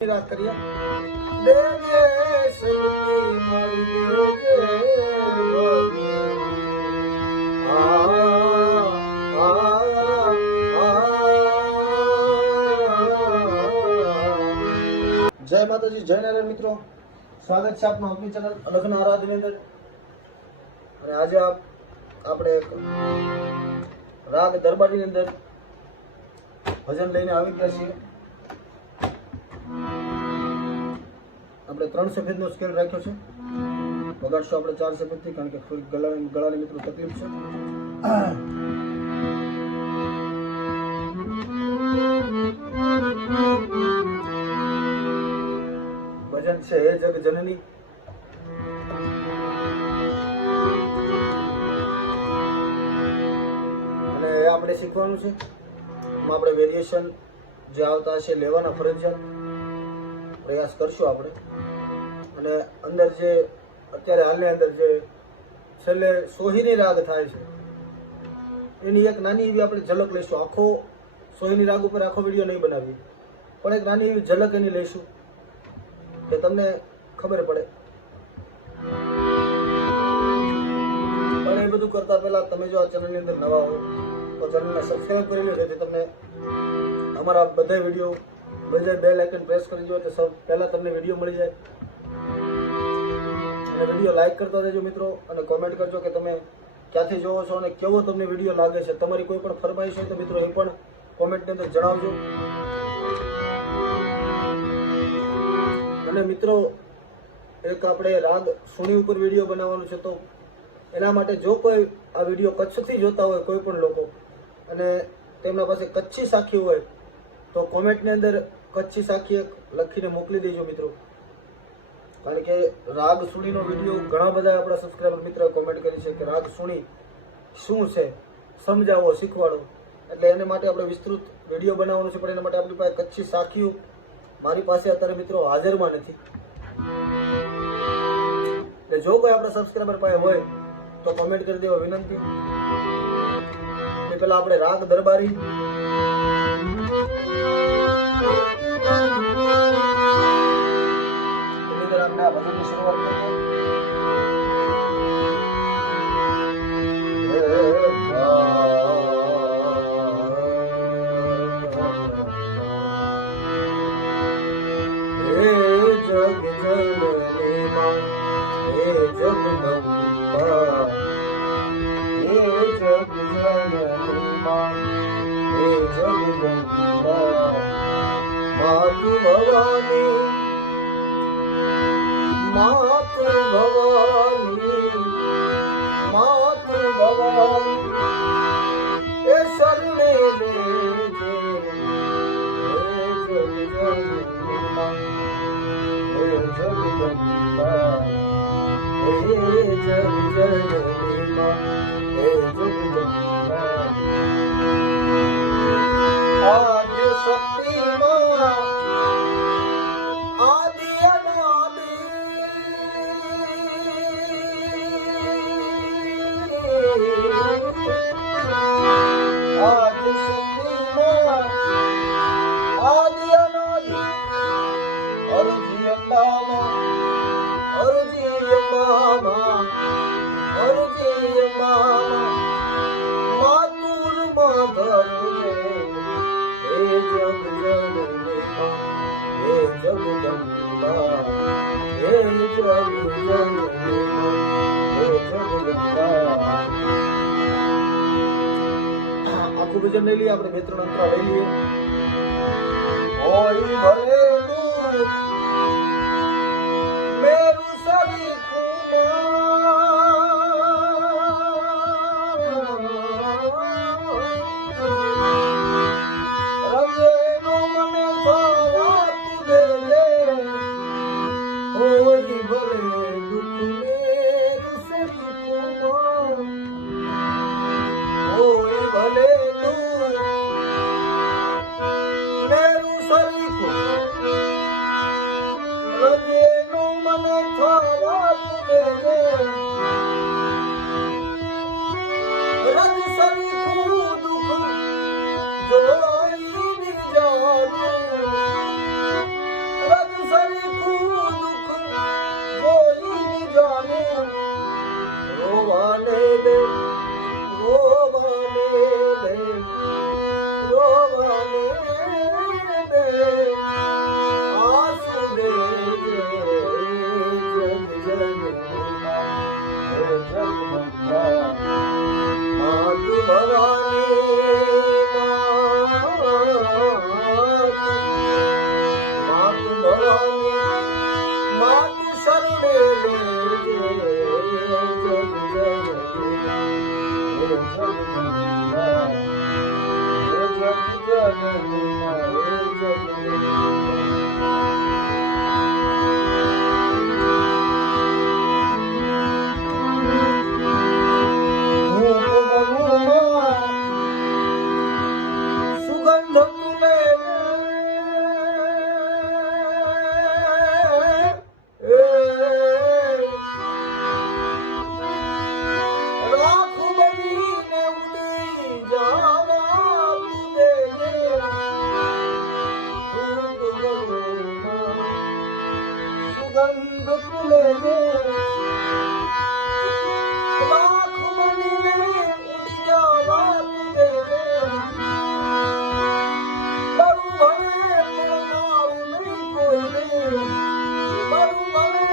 રાગ કરીએ દેજે શક્તિ મારી દેજે જય માતાજી, જય નારાયણ મિત્રો, સ્વાગત છે આપનું આપની ચેનલ અલખના આરાધની અંદર. અને આજે આપણે રાગ દરબારની અંદર ભજન લઈને આવી ગયા છીએ. આપણે 3 સફેદનો સ્કેલ રાખ્યો છે. વગાડશું આપણે 4 સફેદથી, કારણ કે થોડીક ગળાની મિત્રો તકલીફ છે. ભજન છે હે જગ જનની. અને આપણે શીખવાનું છે. આપણે વેરિએશન જે આવતા હશે લેવાના ફરજિયાત પ્રયાસ કરશું આપણે. અને અંદર જે અત્યારે હાલની અંદર જે છેલ્લે સોહિની રાગ થાય છે એની એક નાની એવી આપણે ઝલક લઈશું. આખો સોહિની રાગ ઉપર આખો વિડીયો નહીં બનાવીએ, પણ એક નાની એવી ઝલક એની લઈશું કે તમને ખબર પડે. પણ એ બધું કરતા પહેલા તમે જો આ ચેનલની અંદર નવા હો તો ચેનલને સબસ્ક્રાઈબ કરી લો, જેથી તમને અમારા બધા વિડીયો બેલ આઇકન પ્રેસ કરી દો એટલે સૌ પહેલાં તમને વિડીયો મળી જાય. અને વિડીયો લાઇક કરતા રહેજો મિત્રો, અને કોમેન્ટ કરજો કે તમે ક્યાંથી જોવો છો અને કેવો તમને વિડીયો લાગે છે. તમારી કોઈ પણ ફરમાઈશ હોય તો મિત્રો એ પણ કોમેન્ટની અંદર જણાવજો. અને મિત્રો એક આપણે રાગ સુણી ઉપર વિડીયો બનાવવાનો છે, તો એના માટે જો કોઈ આ વિડીયો કચ્છથી જોતા હોય કોઈ પણ લોકો, અને તેમના પાસે કચ્છી સાખી હોય તો કોમેન્ટની અંદર કચ્છી સાખી લખીને મોકલી દેજો મિત્રો. કારણ કે રાગ સુણીનો વિડીયો ઘણા બધા આપણા સબસ્ક્રાઈબર મિત્રોએ કોમેન્ટ કરી છે કે રાગ સુણી શું છે સમજાવો, શીખવાડો. એટલે એને માટે આપણે વિસ્તૃત વિડીયો બનાવવાનો છે, પણ એના માટે આપણી પાસે કચ્છી સાખીઓ મારી પાસે અત્યારે મિત્રો હાજરમાં નથી. એટલે જો કોઈ આપણા સબસ્ક્રાઈબર પાસે હોય તો કોમેન્ટ કરી દેવા વિનંતી. એ પહેલા આપણે રાગ દરબારી આપણે આ ભજનની શરૂઆત કરીએ. હે જગ જનની માં, હે જગદંબા, હે જગ જનની માં, હે જગદંબા, માતુ ભવાની, માતુ ભવાની, માતુ ભવાની, એ શરણે લેજે, હે જગ જનની માં, હે જગદંબા, હે જગ જનની માં, હે જગદંબા, આદ્ય શક્તિ માં, આદિ અનાદિ, આદ્ય શક્તિ માં, આદિ અનાદિ, અરજી અંબામાં, અરજી અંબામાં, અરજી અંબામાં, માતુર માધરજે, હે જગ જનની માં, હે જગદંબા, હે જગ જનની માં, હે જગદંબા. આખું ભજન લઈ લઈએ આપણે, 2-3 અંતરા લઈ લઈએ. કોઈ ભલે દૂર મેરું સરી રંગેનો મને સાવાતું દેજે. કોઈ ભલે દુઃખ મેરું સરી કોઈ ભલે દૂર મેરું સરી સુગંધ તું લેજે લાખ બનીને ઉડી જવા તું દેજે બરું ભલે પોતાવું નહીં કોઈને બરું ભલે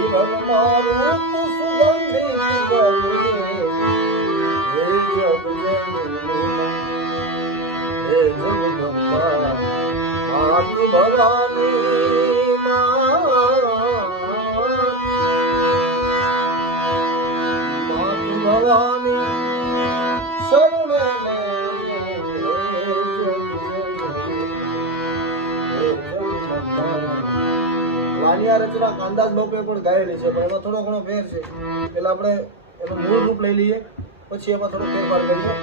જીવન મારું તું સુગંધી હે જગદંબા હે જગદંબા માતુ ભવાની માતુ ભવાની શરણે વાણિયા રચના કાંદાજ બાપે પણ ગાયેલી છે પણ એમાં થોડો ઘણો ફેર છે. પેલા આપણે એનું મૂળ રૂપ લઈ લઈએ પછી એમાં થોડો ફેરફાર કરીએ.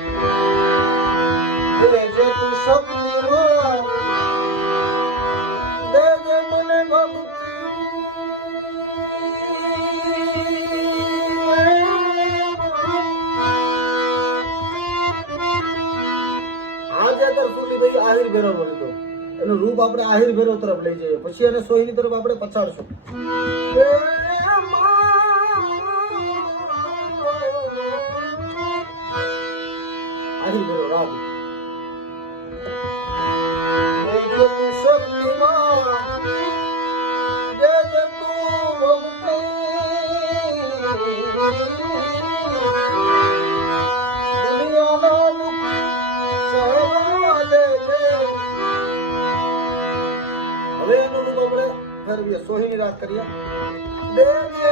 દેજે તું શક્તિમાં દેજે મને ભક્તિ આજે અત્યાર સુધી ભાઈ આહિર ભેરો બનતો એનું રૂપ આપણે આહિર ભેરો તરફ લઈ જઈએ પછી એને સોહીની તરફ આપણે પછાડશું. આહિર ભેરો રાગ ફેરવીએ સોહીની રાત કરીએ. દેજે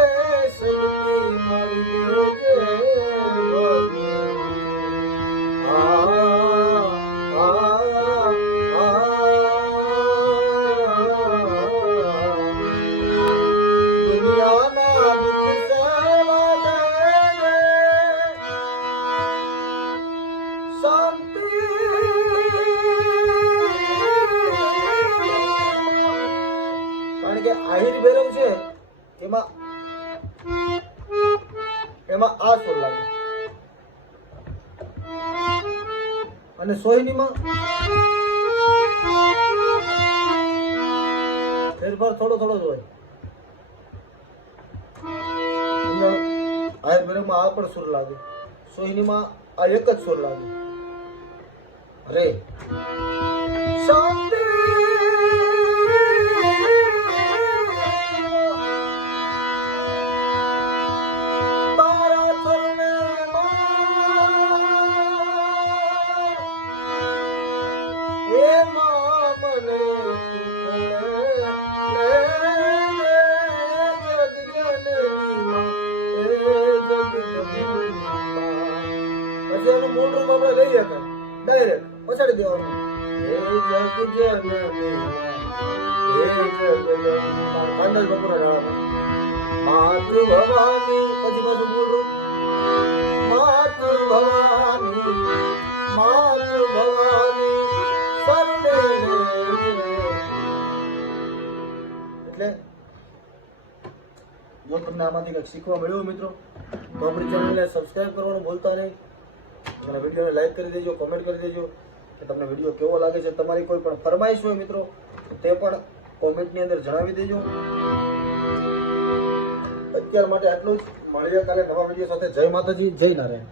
શક્તિ મારી દેજે દુનિયાના દુઃખ સેવા દેજે શાંતિ આહિર ભૈરવ છે એમાં આ સુર લાગે અને સોહિનીમાં ફેરફાર થોડો થોડો જ હોય. આહિર ભૈરવમાં આ પણ સુર લાગે સોહિનીમાં આ એક જ સુર લાગે. રે શાંતિ મૂળ રૂપ આપણે લઈએ ડાયરેક્ટ પછાડી દેવાનું. હે જગજનની હે જગદંબા કાંદાજ બપોરા ડાળામાં માતૃ ભવાની પછી પાછું મૂળ રૂપ માતૃ ભવાની શરણે એટલે જો તમને આમાંથી કંઈક શીખવા મળ્યું મિત્રો તો આપણી ચેનલને સબસ્ક્રાઇબ કરવાનું ભૂલતા નહીં અને વિડીયોને લાઈક કરી દેજો, કોમેન્ટ કરી દેજો કે તમને વિડીયો કેવો લાગે છે. તમારી કોઈ પણ ફરમાઈશ હોય મિત્રો તે પણ કોમેન્ટની અંદર જણાવી દેજો. અત્યાર માટે આટલું જ. મળીએ કાલે નવા વિડીયો સાથે. જય માતાજી, જય નારાયણ.